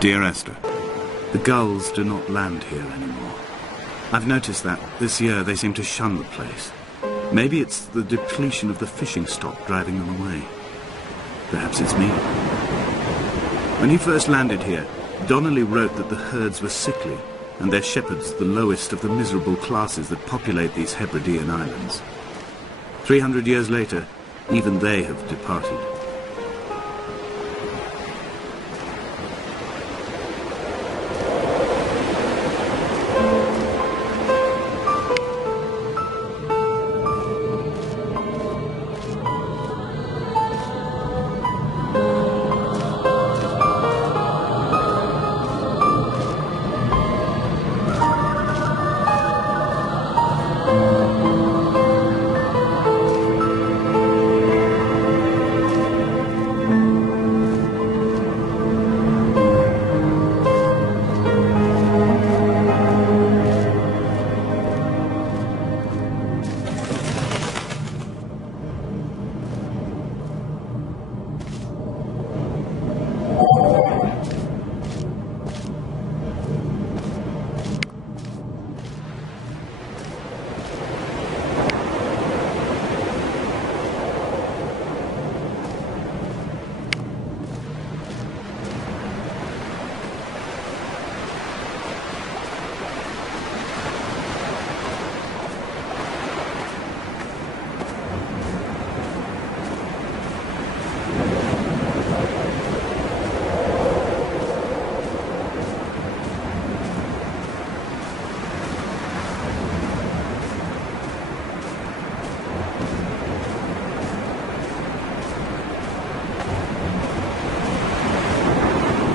Dear Esther, the gulls do not land here anymore. I've noticed that this year they seem to shun the place. Maybe it's the depletion of the fishing stock driving them away. Perhaps it's me. When he first landed here, Donnelly wrote that the herds were sickly and their shepherds the lowest of the miserable classes that populate these Hebridean islands. 300 years later, even they have departed.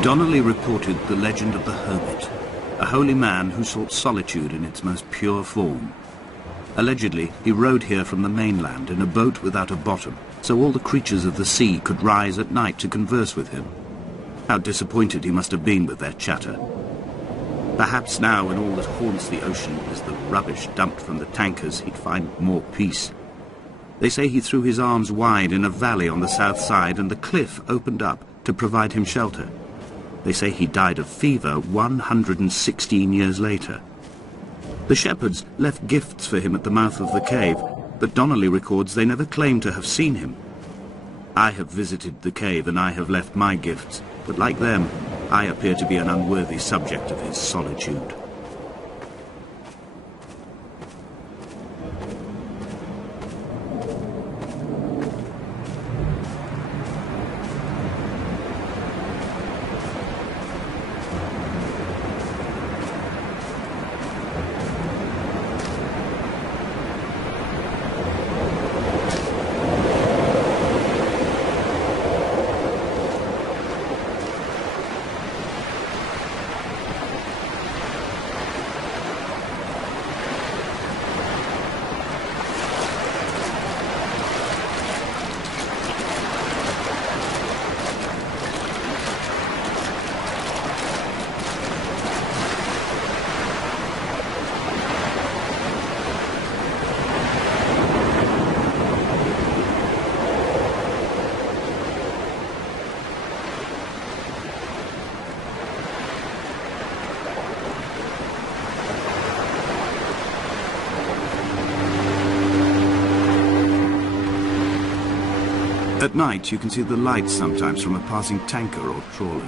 Donnelly reported the legend of the hermit, a holy man who sought solitude in its most pure form. Allegedly, he rode here from the mainland in a boat without a bottom, so all the creatures of the sea could rise at night to converse with him. How disappointed he must have been with their chatter. Perhaps now, when all that haunts the ocean is the rubbish dumped from the tankers, he'd find more peace. They say he threw his arms wide in a valley on the south side, and the cliff opened up to provide him shelter. They say he died of fever 116 years later. The shepherds left gifts for him at the mouth of the cave, but Donnelly records they never claimed to have seen him. I have visited the cave and I have left my gifts, but like them, I appear to be an unworthy subject of his solitude. At night, you can see the lights sometimes from a passing tanker or trawler.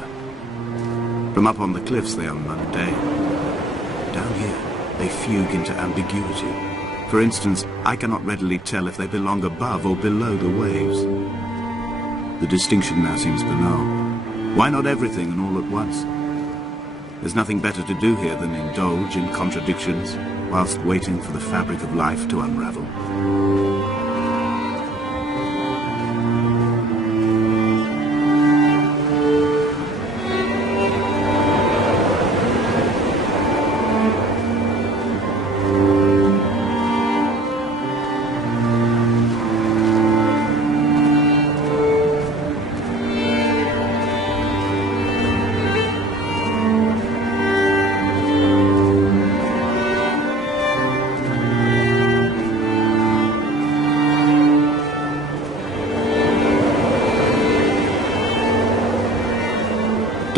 From up on the cliffs, they are mundane. Down here, they fugue into ambiguity. For instance, I cannot readily tell if they belong above or below the waves. The distinction now seems banal. Why not everything and all at once? There's nothing better to do here than indulge in contradictions whilst waiting for the fabric of life to unravel.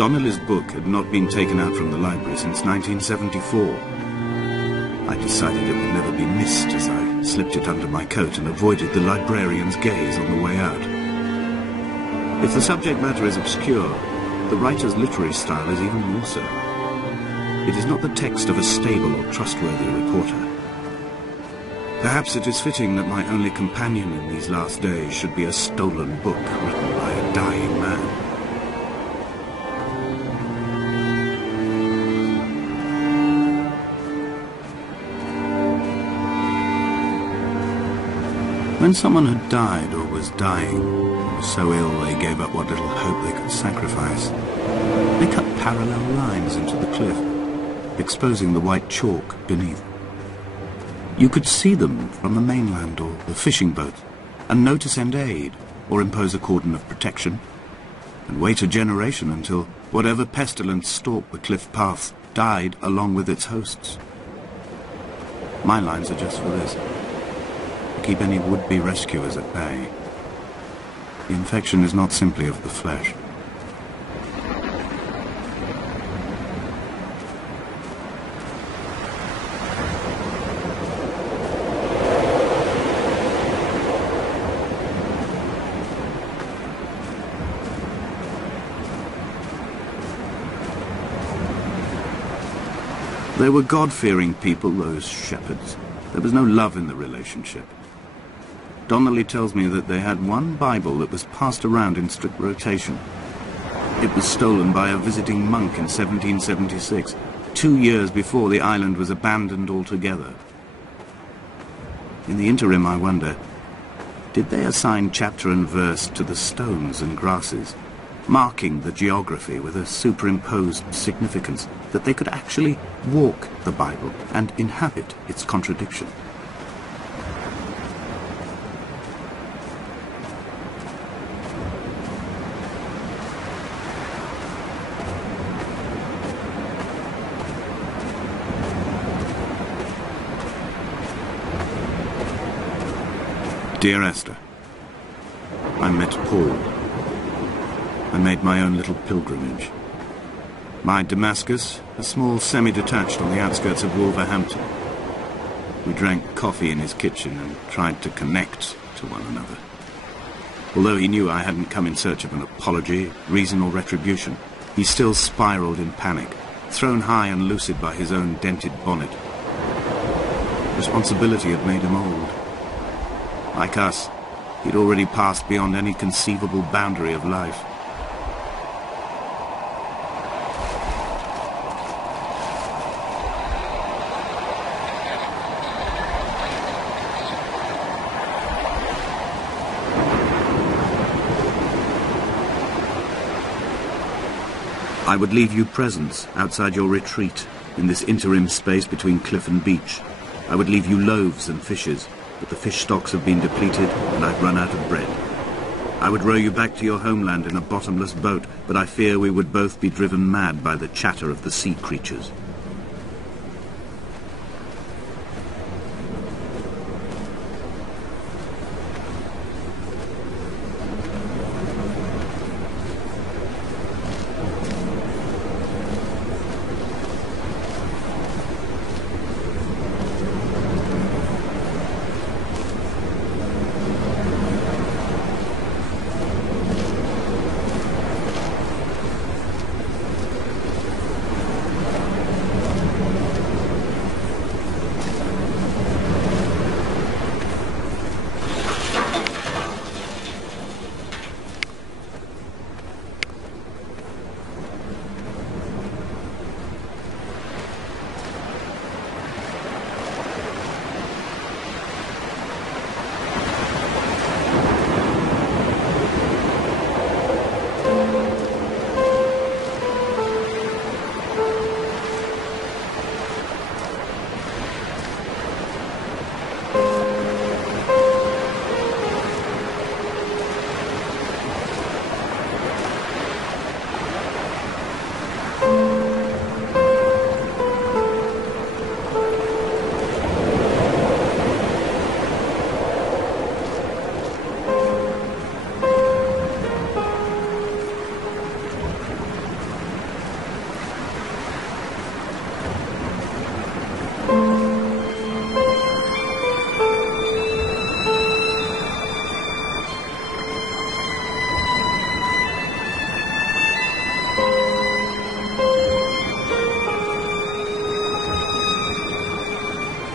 Donnelly's book had not been taken out from the library since 1974. I decided it would never be missed as I slipped it under my coat and avoided the librarian's gaze on the way out. If the subject matter is obscure, the writer's literary style is even more so. It is not the text of a stable or trustworthy reporter. Perhaps it is fitting that my only companion in these last days should be a stolen book written by a dying man. When someone had died or was dying, or was so ill they gave up what little hope they could sacrifice, they cut parallel lines into the cliff, exposing the white chalk beneath. You could see them from the mainland or the fishing boat, and know to send aid or impose a cordon of protection, and wait a generation until whatever pestilence stalked the cliff path died along with its hosts. My lines are just for this, to keep any would-be rescuers at bay. The infection is not simply of the flesh. They were God-fearing people, those shepherds. There was no love in the relationship. Donnelly tells me that they had one Bible that was passed around in strict rotation. It was stolen by a visiting monk in 1776, 2 years before the island was abandoned altogether. In the interim, I wonder, did they assign chapter and verse to the stones and grasses, marking the geography with a superimposed significance, that they could actually walk the Bible and inhabit its contradiction? Dear Esther, I met Paul. I made my own little pilgrimage. My Damascus, a small semi-detached on the outskirts of Wolverhampton. We drank coffee in his kitchen and tried to connect to one another. Although he knew I hadn't come in search of an apology, reason or retribution, he still spiraled in panic, thrown high and lucid by his own dented bonnet. Responsibility had made him old. Like us, he'd already passed beyond any conceivable boundary of life. I would leave you presents outside your retreat in this interim space between cliff and beach. I would leave you loaves and fishes, but the fish stocks have been depleted and I've run out of bread. I would row you back to your homeland in a bottomless boat, but I fear we would both be driven mad by the chatter of the sea creatures.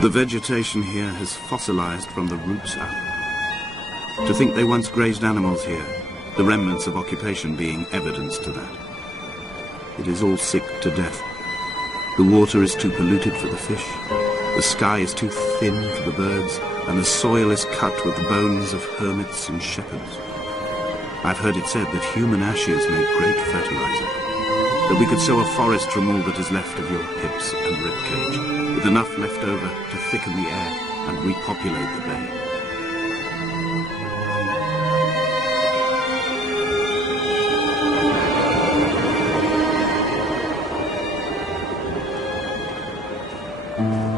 The vegetation here has fossilized from the roots up. To think they once grazed animals here, the remnants of occupation being evidence to that. It is all sick to death. The water is too polluted for the fish, the sky is too thin for the birds, and the soil is cut with the bones of hermits and shepherds. I've heard it said that human ashes make great fertilizer, that we could sow a forest from all that is left of your hips and ribcage, with enough left over to thicken the air and repopulate the bay.